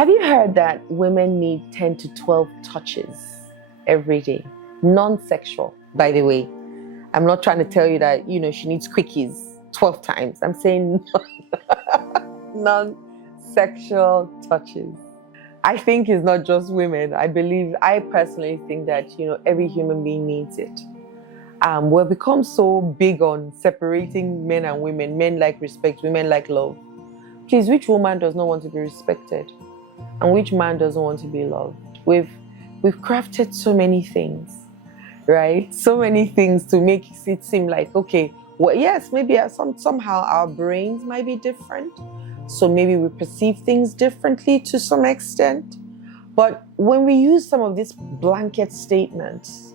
Have you heard that women need 10 to 12 touches every day? Non-sexual, by the way. I'm not trying to tell you that, she needs quickies 12 times. I'm saying non-sexual touches. I think it's not just women. I personally think that, every human being needs it. We've become so big on separating men and women. Men like respect, women like love. Please, which woman does not want to be respected? And which man doesn't want to be loved? We've crafted so many things, right? So many things to make it seem like, okay, well, yes, maybe somehow our brains might be different. So maybe we perceive things differently to some extent. But when we use some of these blanket statements,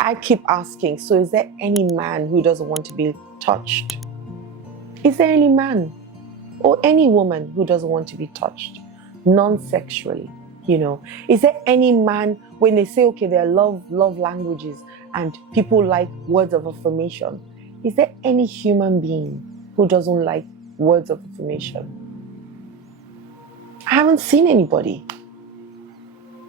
I keep asking, so is there any man who doesn't want to be touched? Is there any man or any woman who doesn't want to be touched? Non-sexually, Is there any man, when they say, okay, there are love languages and people like words of affirmation, is there any human being who doesn't like words of affirmation? I haven't seen anybody.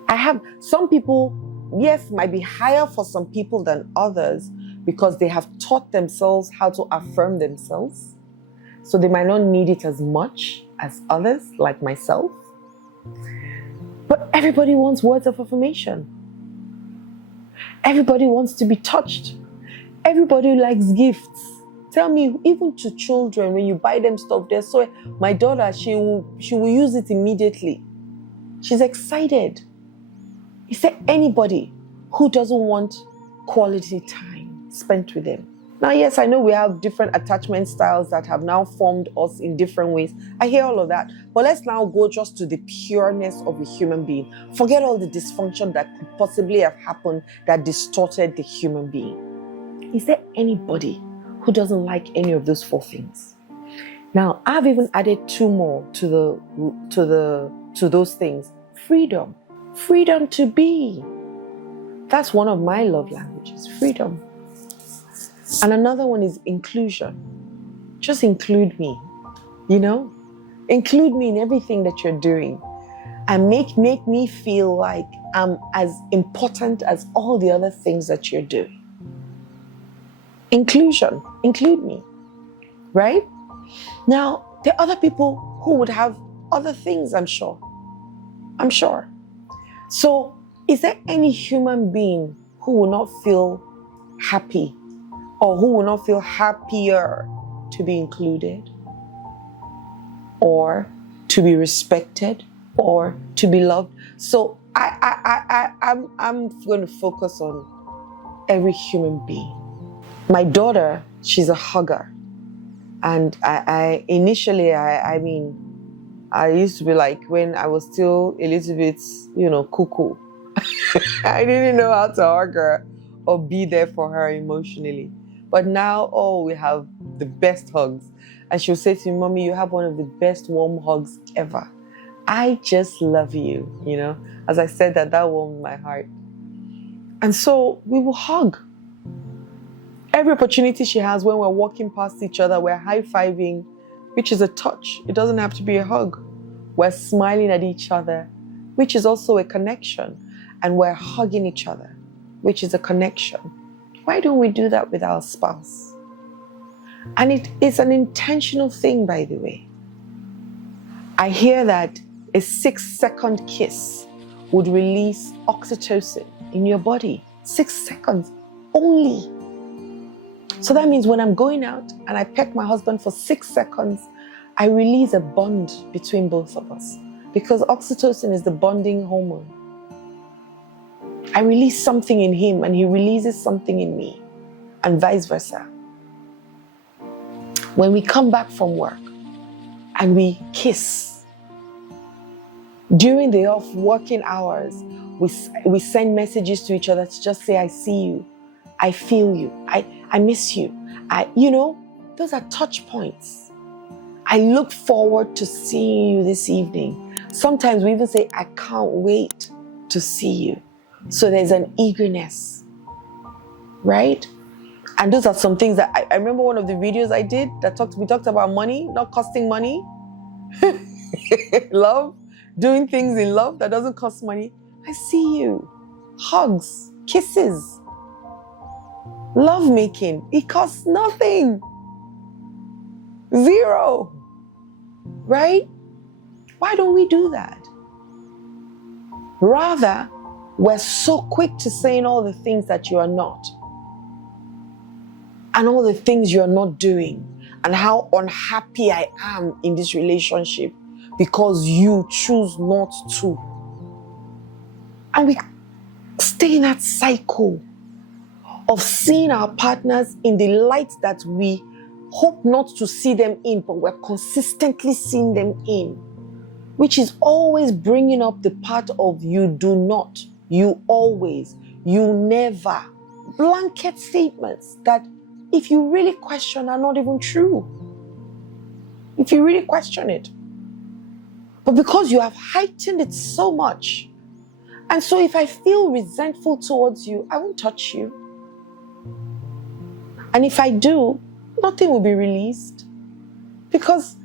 I have some people, yes, might be higher for some people than others because they have taught themselves how to affirm themselves. So they might not need it as much as others, like myself. But everybody wants words of affirmation. Everybody wants to be touched. Everybody likes gifts. Tell me, even to children, when you buy them stuff, my daughter, she will use it immediately. She's excited. Is there anybody who doesn't want quality time spent with them? Now, yes, I know we have different attachment styles that have now formed us in different ways. I hear all of that. But let's now go just to the pureness of a human being. Forget all the dysfunction that could possibly have happened that distorted the human being. Is there anybody who doesn't like any of those four things? Now, I've even added two more to those things. Freedom. Freedom to be. That's one of my love languages, freedom. And another one is inclusion. Just include me, Include me in everything that you're doing. And make me feel like I'm as important as all the other things that you're doing. Inclusion. Include me. Right? Now, there are other people who would have other things, I'm sure. So, is there any human being who will not feel happy or who will not feel happier to be included or to be respected or to be loved? So I'm going to focus on every human being. My daughter, she's a hugger. And I initially used to be like, when I was still a little bit, cuckoo. I didn't know how to hug her or be there for her emotionally. But now, we have the best hugs. And she'll say to me, Mommy, you have one of the best warm hugs ever. I just love you, As I said that warmed my heart. And so we will hug. Every opportunity she has when we're walking past each other, we're high-fiving, which is a touch. It doesn't have to be a hug. We're smiling at each other, which is also a connection. And we're hugging each other, which is a connection. Why don't we do that with our spouse? And it is an intentional thing, by the way. I hear that a 6-second kiss would release oxytocin in your body. 6 seconds only. So that means when I'm going out and I peck my husband for 6 seconds, I release a bond between both of us. Because oxytocin is the bonding hormone. I release something in him and he releases something in me, and vice versa. When we come back from work and we kiss, during the off working hours, we send messages to each other to just say, I see you, I feel you, I miss you. Those are touch points. I look forward to seeing you this evening. Sometimes we even say, I can't wait to see you. So there's an eagerness, right? And those are some things that I remember one of the videos I did that we talked about money, not costing money. Love doing things in love that doesn't cost money. I see you. Hugs, kisses, love making. It costs nothing. Zero. Right? Why don't we do that? Rather, we're so quick to saying all the things that you are not, and all the things you're not doing, and how unhappy I am in this relationship because you choose not to. And we stay in that cycle of seeing our partners in the light that we hope not to see them in, but we're consistently seeing them in, which is always bringing up the part of you do not, you always, you never. Blanket statements that, if you really question, are not even true. If you really question it. But because you have heightened it so much, and so if I feel resentful towards you, I won't touch you. And if I do, nothing will be released. Because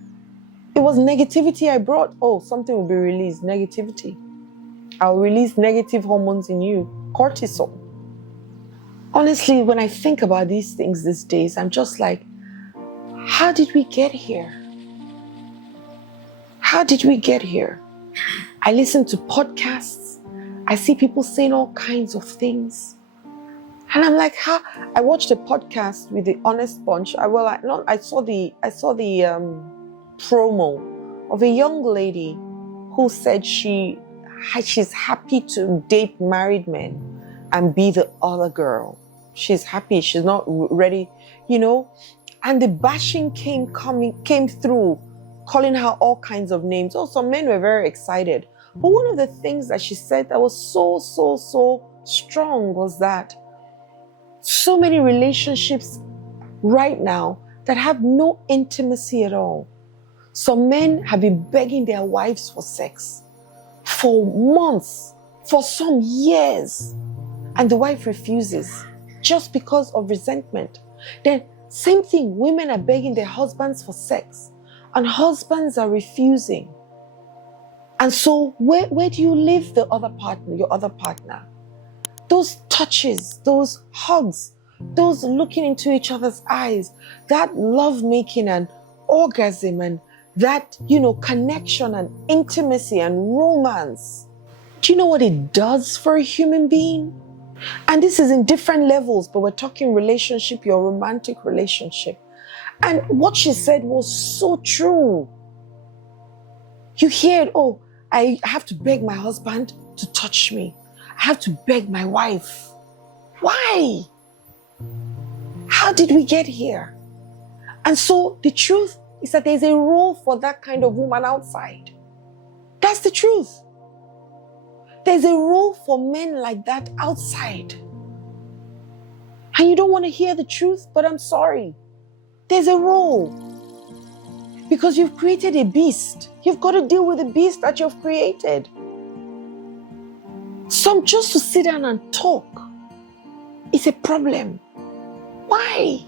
it was negativity I brought. Oh, something will be released. Negativity. I'll release negative hormones in you. Cortisol. Honestly, when I think about these things these days, I'm just like, how did we get here? How did we get here? I listen to podcasts. I see people saying all kinds of things. And I'm like, how? I watched a podcast with the Honest Bunch. I saw the promo of a young lady who said she's happy to date married men and be the other girl. She's happy. She's not ready, And the bashing came through, calling her all kinds of names. Oh, some men were very excited. But one of the things that she said that was so strong was that so many relationships right now that have no intimacy at all. Some men have been begging their wives for sex for months, for some years, and the wife refuses just because of resentment. Then same thing, women are begging their husbands for sex and husbands are refusing. And so where do you leave the other partner, your other partner? Those touches, those hugs, those looking into each other's eyes, that love making and orgasm and that, connection and intimacy and romance. Do you know what it does for a human being? And this is in different levels, but we're talking relationship, your romantic relationship. And what she said was so true. You hear it, oh, I have to beg my husband to touch me. I have to beg my wife. Why? How did we get here? And so the truth is that there's a role for that kind of woman outside. That's the truth. There's a role for men like that outside. And you don't want to hear the truth, but I'm sorry. There's a role. Because you've created a beast. You've got to deal with the beast that you've created. Some just to sit down and talk is a problem. Why?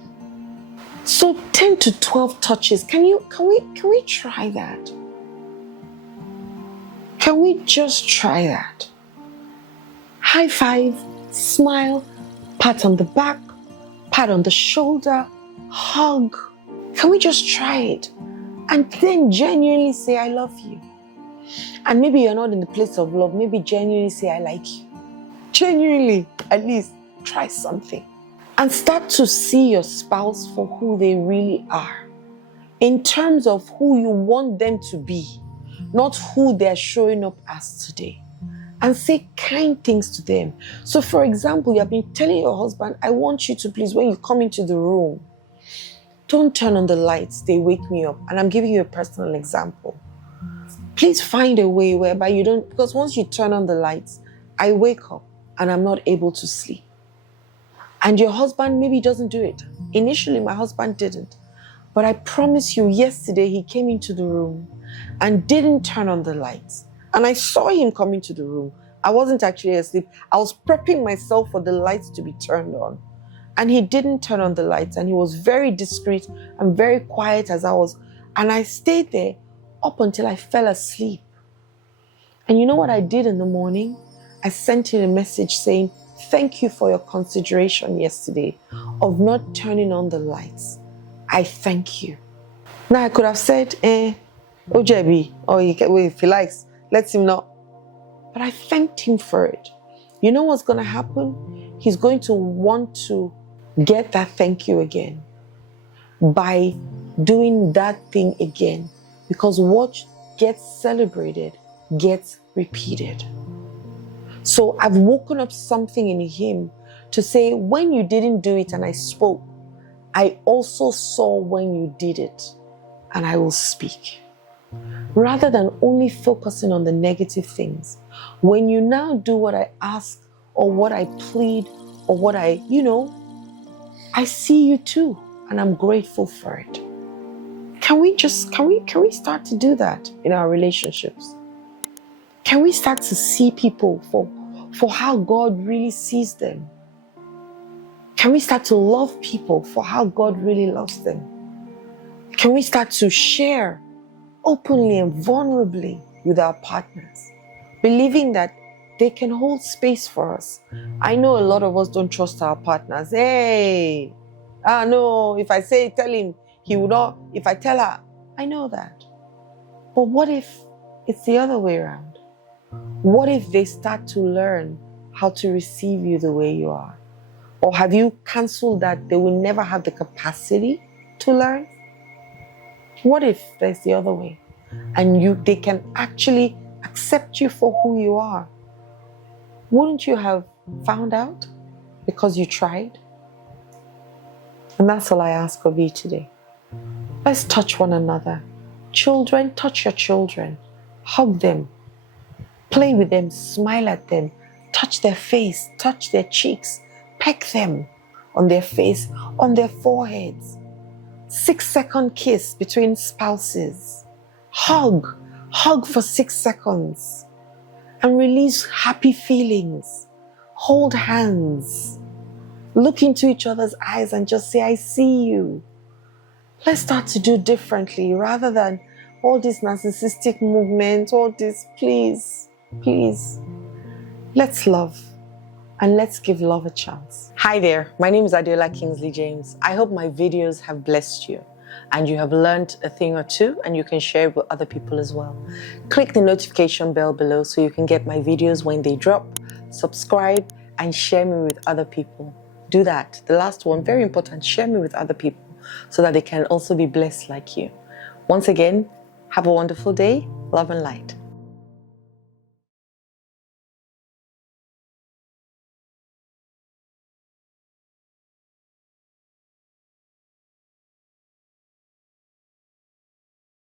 So 10 to 12 touches. Can we try that? Can we just try that? High five, smile, pat on the back, pat on the shoulder, hug. Can we just try it? And then genuinely say, I love you. And maybe you're not in the place of love. Maybe genuinely say, I like you. Genuinely, at least try something. And start to see your spouse for who they really are. In terms of who you want them to be. Not who they're showing up as today. And say kind things to them. So for example, you have been telling your husband, I want you to please, when you come into the room, don't turn on the lights, they wake me up. And I'm giving you a personal example. Please find a way whereby you don't, because once you turn on the lights, I wake up and I'm not able to sleep. And your husband maybe doesn't do it. Initially, my husband didn't. But I promise you, yesterday he came into the room and didn't turn on the lights. And I saw him come into the room. I wasn't actually asleep. I was prepping myself for the lights to be turned on. And he didn't turn on the lights. And he was very discreet and very quiet as I was. And I stayed there up until I fell asleep. And you know what I did in the morning? I sent in a message saying, thank you for your consideration yesterday of not turning on the lights. I thank you. Now I could have said, OJB, or if he likes, let him know. But I thanked him for it. You know what's going to happen? He's going to want to get that thank you again by doing that thing again. Because what gets celebrated gets repeated. So I've woken up something in him to say, when you didn't do it and I spoke, I also saw when you did it and I will speak. Rather than only focusing on the negative things, when you now do what I ask or what I plead or what I see you too, and I'm grateful for it. Can we start to do that in our relationships? Can we start to see people for how God really sees them? Can we start to love people for how God really loves them? Can we start to share openly and vulnerably with our partners, believing that they can hold space for us? I know a lot of us don't trust our partners. Hey, no, if I tell him, he will not. If I tell her, I know that. But what if it's the other way around? What if they start to learn how to receive you the way you are? Or have you cancelled that they will never have the capacity to learn? What if there's the other way and they can actually accept you for who you are? Wouldn't you have found out because you tried? And that's all I ask of you today. Let's touch one another. Children, touch your children. Hug them. Play with them. Smile at them. Touch their face. Touch their cheeks. Peck them on their face, on their foreheads. 6-second kiss between spouses. Hug. Hug for 6 seconds. And release happy feelings. Hold hands. Look into each other's eyes and just say, I see you. Let's start to do differently rather than all this narcissistic movement, all this, please. Let's love and let's give love a chance. Hi there, my name is Adiola Kingsley James. I hope my videos have blessed you and you have learned a thing or two and you can share it with other people as well. Click the notification bell below so you can get my videos when they drop. Subscribe and share me with other people. Do that. The last one, very important, share me with other people so that they can also be blessed like you. Once again, have a wonderful day. Love and light.